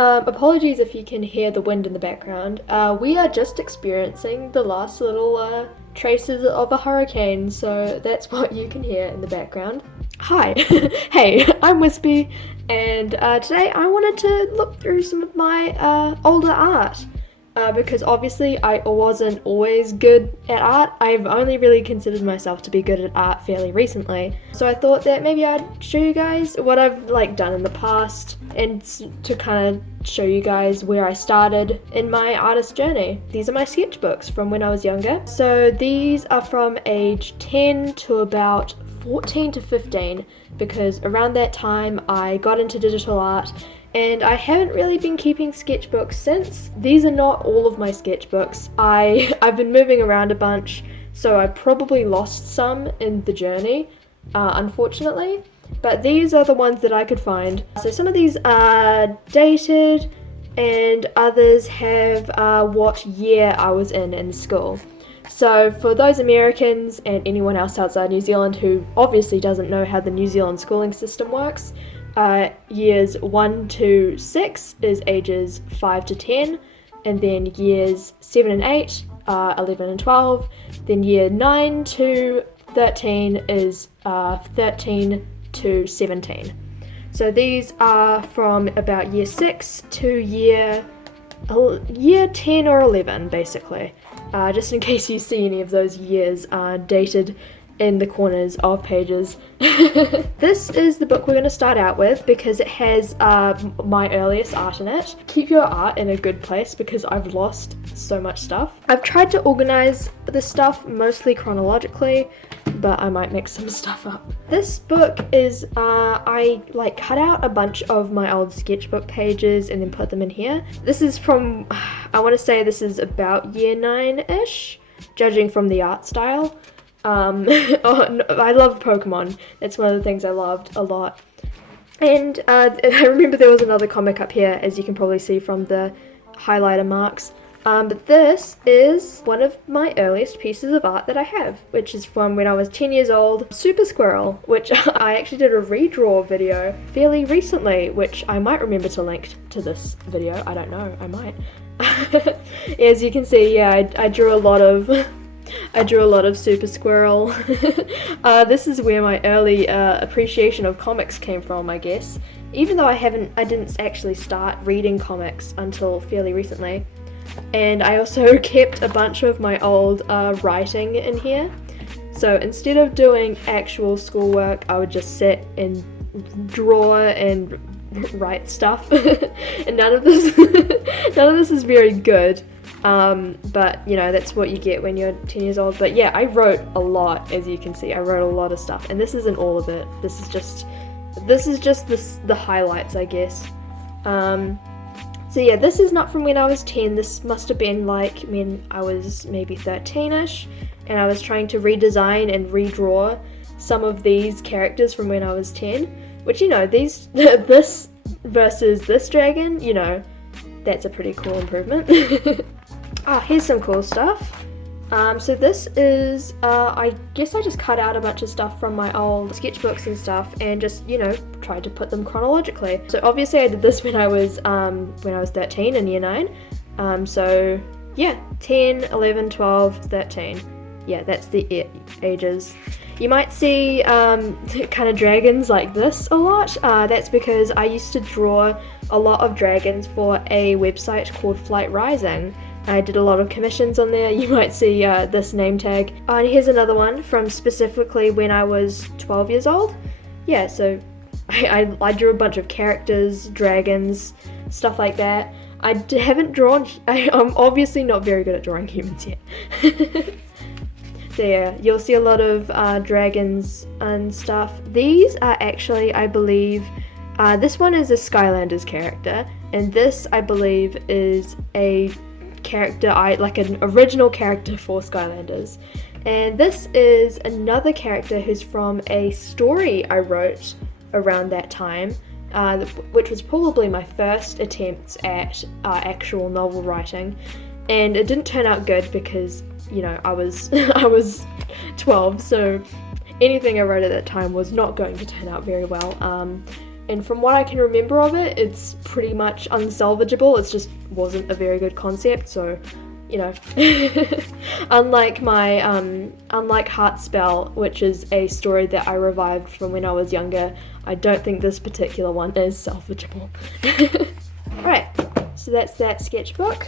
Apologies if you can hear the wind in the background. We are just experiencing the last little traces of a hurricane, so that's what you can hear in the background. Hi, hey, I'm Wispy, and today I wanted to look through some of my older art. Because obviously I wasn't always good at art. I've only really considered myself to be good at art fairly recently. So I thought that maybe I'd show you guys what I've done in the past and to kind of show you guys where I started in my artist journey. These are my sketchbooks from when I was younger. So these are from age 10 to about 14 to 15 because around that time I got into digital art and I haven't really been keeping sketchbooks since. These are not all of my sketchbooks. I've been moving around a bunch, so I probably lost some in the journey, unfortunately. But these are the ones that I could find. So some of these are dated, and others have what year I was in school. So for those Americans and anyone else outside New Zealand who obviously doesn't know how the New Zealand schooling system works, years 1 to 6 is ages 5 to 10, and then years 7 and 8 are 11 and 12, then year 9 to 13 is 13 to 17. So these are from about year 6 to year 10 or 11 basically, just in case you see any of those years dated in the corners of pages. This is the book we're going to start out with because it has my earliest art in it. Keep your art in a good place because I've lost so much stuff. I've tried to organize the stuff mostly chronologically, but I might mix some stuff up. This book is, I cut out a bunch of my old sketchbook pages and then put them in here. This is from, I want to say this is about year 9-ish, judging from the art style. I love Pokemon. It's one of the things I loved a lot. And I remember there was another comic up here, as you can probably see from the highlighter marks. But this is one of my earliest pieces of art that I have, which is from when I was 10 years old. Super Squirrel, which I actually did a redraw video fairly recently, which I might remember to link to this video. I don't know, I might. As you can see, yeah, I drew a lot of Super Squirrel. This is where my early appreciation of comics came from, I guess. Even though I didn't actually start reading comics until fairly recently. And I also kept a bunch of my old writing in here. So instead of doing actual schoolwork, I would just sit and draw and write stuff. And none of this is very good. But you know, that's what you get when you're 10 years old. But yeah, I wrote a lot, as you can see. I wrote a lot of stuff, and this isn't all of it. This is just the highlights, I guess. So yeah, this is not from when I was 10. This must have been like when I was maybe 13ish, and I was trying to redesign and redraw some of these characters from when I was 10. Which, you know, this versus this dragon, you know, that's a pretty cool improvement. Here's some cool stuff. So this is, I guess I just cut out a bunch of stuff from my old sketchbooks and stuff and just, you know, tried to put them chronologically. So obviously I did this when I was 13 in year 9. So yeah, 10, 11, 12, 13. Yeah, that's the ages. You might see kind of dragons like this a lot. That's because I used to draw a lot of dragons for a website called Flight Rising. I did a lot of commissions on there. You might see this name tag. And here's another one from specifically when I was 12 years old. Yeah, so I drew a bunch of characters, dragons, stuff like that. Haven't drawn... I'm obviously not very good at drawing humans yet. So yeah, you'll see a lot of dragons and stuff. These are actually, I believe... this one is a Skylanders character, and this, I believe, is a character, like an original character for Skylanders. And this is another character who's from a story I wrote around that time, which was probably my first attempt at actual novel writing. And it didn't turn out good because, you know, I was 12, so anything I wrote at that time was not going to turn out very well. and from what I can remember of it, it's pretty much unsalvageable. It just wasn't a very good concept, so, you know. Unlike Heartspell, which is a story that I revived from when I was younger, I don't think this particular one is salvageable. Right, so that's that sketchbook.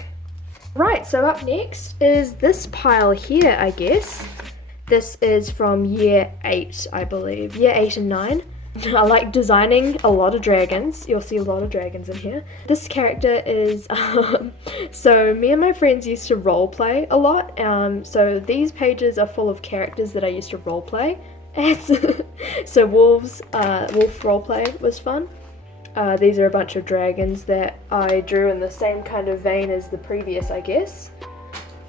Right, so up next is this pile here, I guess. This is from year 8, I believe. Year 8 and 9. I like designing a lot of dragons. You'll see a lot of dragons in here. This character is, so me and my friends used to role play a lot. So these pages are full of characters that I used to role play as. So wolf roleplay was fun. These are a bunch of dragons that I drew in the same kind of vein as the previous, I guess.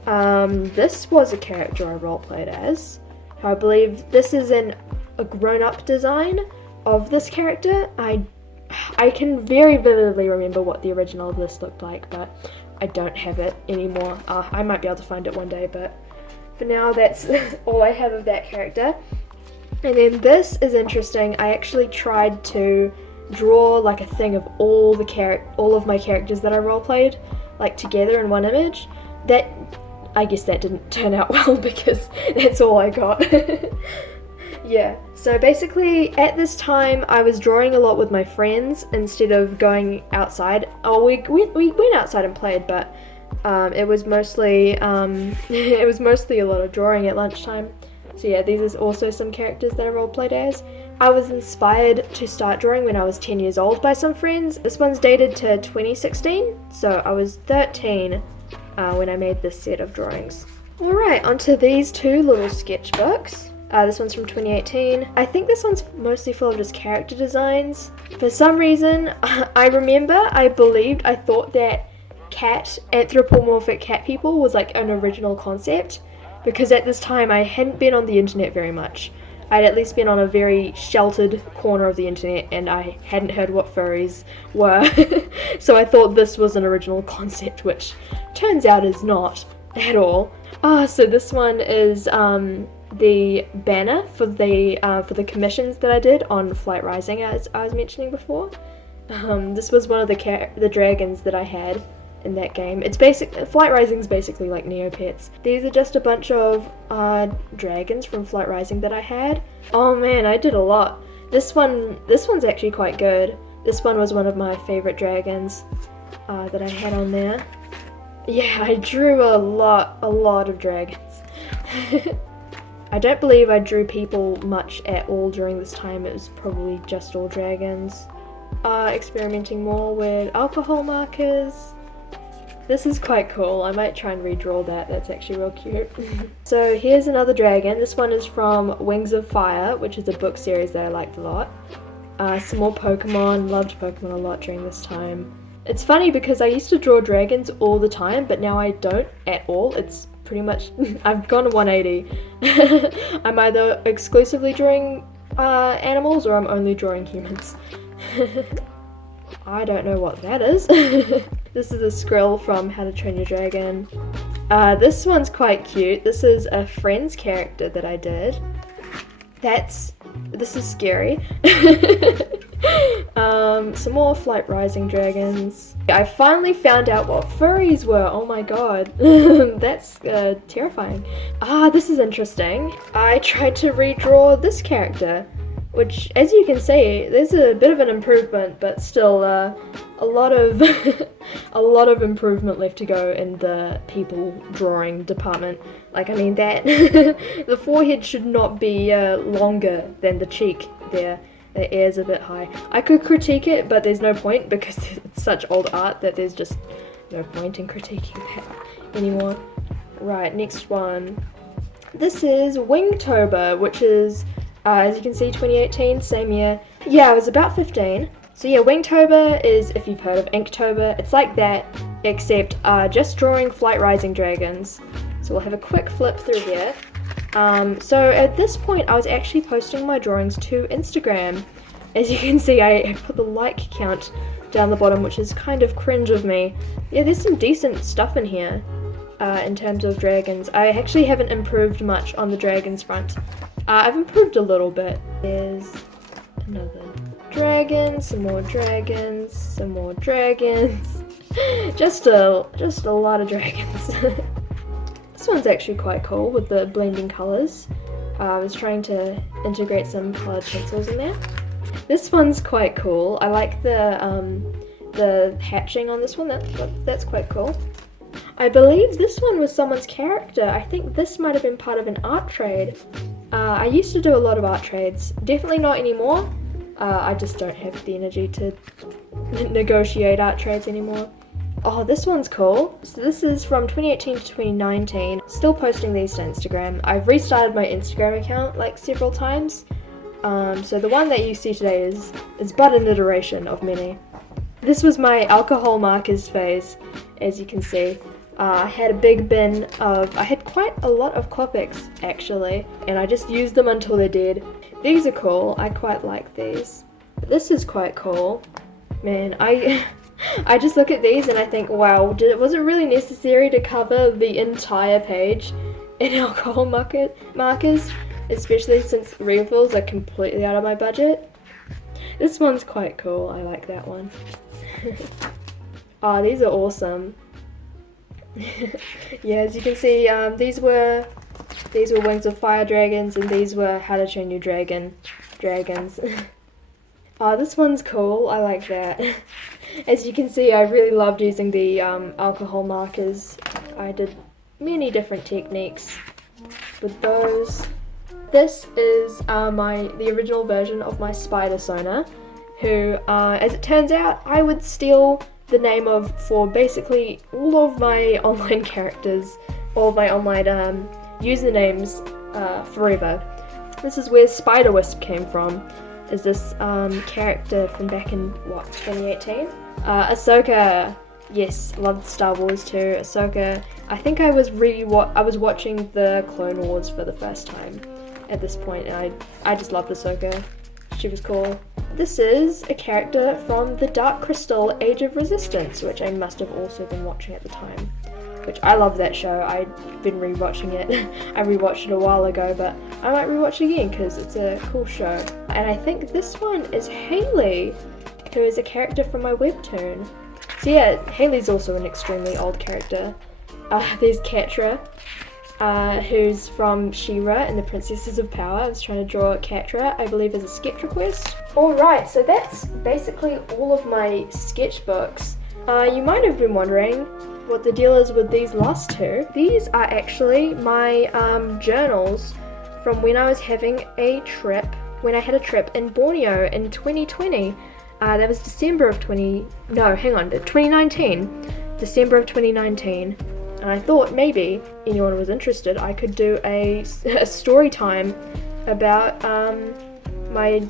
This was a character I roleplayed as. I believe this is a grown-up design of this character. I can very vividly remember what the original of this looked like, but I don't have it anymore. I might be able to find it one day, but for now that's all I have of that character. And then this is interesting. I actually tried to draw like a thing of all of my characters that I roleplayed like together in one image. I guess that didn't turn out well because that's all I got. Yeah, so basically at this time I was drawing a lot with my friends instead of going outside. Oh, we went outside and played, but it was mostly a lot of drawing at lunchtime. So yeah, these are also some characters that I roleplayed as. I was inspired to start drawing when I was 10 years old by some friends. This one's dated to 2016, so I was 13 when I made this set of drawings. Alright, onto these two little sketchbooks. This one's from 2018. I think this one's mostly full of just character designs. For some reason, I thought that anthropomorphic cat people was like an original concept, because at this time I hadn't been on the internet very much. I'd at least been on a very sheltered corner of the internet and I hadn't heard what furries were. So I thought this was an original concept, which turns out is not at all. So this one is the banner for the commissions that I did on Flight Rising, as I was mentioning before. This was one of the dragons that I had in that game. Flight Rising's basically like Neopets. These are just a bunch of dragons from Flight Rising that I had. Oh man, I did a lot. This one's actually quite good. This one was one of my favorite dragons that I had on there. Yeah, I drew a lot of dragons. I don't believe I drew people much at all during this time. It was probably just all dragons. Experimenting more with alcohol markers. This is quite cool. I might try and redraw that. That's actually real cute. So here's another dragon. This one is from Wings of Fire, which is a book series that I liked a lot. Some more Pokemon. Loved Pokemon a lot during this time. It's funny because I used to draw dragons all the time, but now I don't at all. It's pretty much, I've gone 180. I'm either exclusively drawing animals or I'm only drawing humans. I don't know what that is. This is a Skrill from How to Train Your Dragon. This one's quite cute. This is a Friends character that I did. This is scary. Some more Flight Rising dragons. I finally found out what furries were. Oh my god. That's terrifying. This is interesting. I tried to redraw this character, which, as you can see, there's a bit of an improvement, but still a lot of a lot of improvement left to go in the people drawing department. Like, I mean, that the forehead should not be longer than the cheek there. The ear's a bit high. I could critique it, but there's no point because it's such old art that there's just no point in critiquing that anymore. Right, next one. This is Wingtober, which is, as you can see, 2018, same year. Yeah, I was about 15. So yeah, Wingtober is, if you've heard of Inktober, it's like that, except just drawing Flight Rising dragons. So we'll have a quick flip through here. So at this point, I was actually posting my drawings to Instagram. As you can see, I put the like count down the bottom, which is kind of cringe of me. Yeah, there's some decent stuff in here in terms of dragons. I actually haven't improved much on the dragons front. I've improved a little bit. There's another dragons, some more dragons, some more dragons. just a lot of dragons. This one's actually quite cool with the blending colours. I was trying to integrate some coloured pencils in there. This one's quite cool. I like the hatching on this one. That's quite cool. I believe this one was someone's character. I think this might have been part of an art trade. I used to do a lot of art trades. Definitely not anymore. I just don't have the energy to negotiate art trades anymore. Oh, this one's cool. So this is from 2018 to 2019. Still posting these to Instagram. I've restarted my Instagram account like several times. So the one that you see today is but an iteration of many. This was my alcohol markers phase, as you can see. I had a big bin I had quite a lot of Copics actually, and I just used them until they're dead. These are cool, I quite like these. This is quite cool. Man, I just look at these and I think, wow, was it really necessary to cover the entire page in alcohol markers? Especially since refills are completely out of my budget. This one's quite cool, I like that one. Oh, these are awesome. Yeah, as you can see, these were Wings of Fire dragons, and these were How to Train Your Dragon dragons. Oh, this one's cool, I like that. As you can see, I really loved using the alcohol markers. I did many different techniques with those. This is the original version of my spider Sona, who, as it turns out, I would steal the name of for basically all of my online characters, all of my online usernames forever. This is where Spider-Wisp came from, is this character from back in, 2018? Ahsoka! Yes, loved Star Wars too. Ahsoka. I think I was watching the Clone Wars for the first time at this point, and I just loved Ahsoka. She was cool. This is a character from the Dark Crystal Age of Resistance, which I must have also been watching at the time. Which I love that show. I've been rewatching it. I rewatched it a while ago, but I might rewatch it again because it's a cool show. And I think this one is Haley, who is a character from my webtoon. So yeah, Haley's also an extremely old character. There's Catra, who's from She-Ra and the Princesses of Power. I was trying to draw Catra, I believe, as a sketch request. Alright, so that's basically all of my sketchbooks. You might have been wondering what the deal is with these last two. These are actually my journals from when I was having a trip, when I had a trip in Borneo in 2020. That was December of 2019. December of 2019. And I thought maybe anyone was interested, I could do a story time about my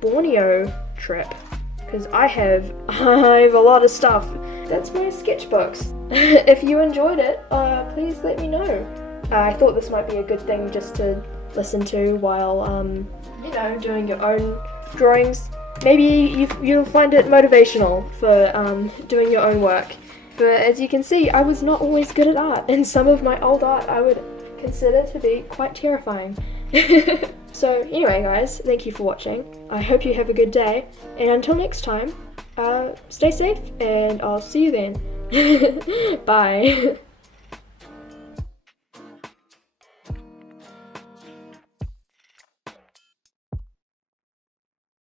Borneo trip. Because I have a lot of stuff. That's my sketchbooks. If you enjoyed it, please let me know. I thought this might be a good thing just to listen to while, doing your own drawings. Maybe you'll find it motivational for doing your own work. For as you can see, I was not always good at art, and some of my old art I would consider to be quite terrifying. So anyway guys, thank you for watching. I hope you have a good day, and until next time, stay safe, and I'll see you then. Bye.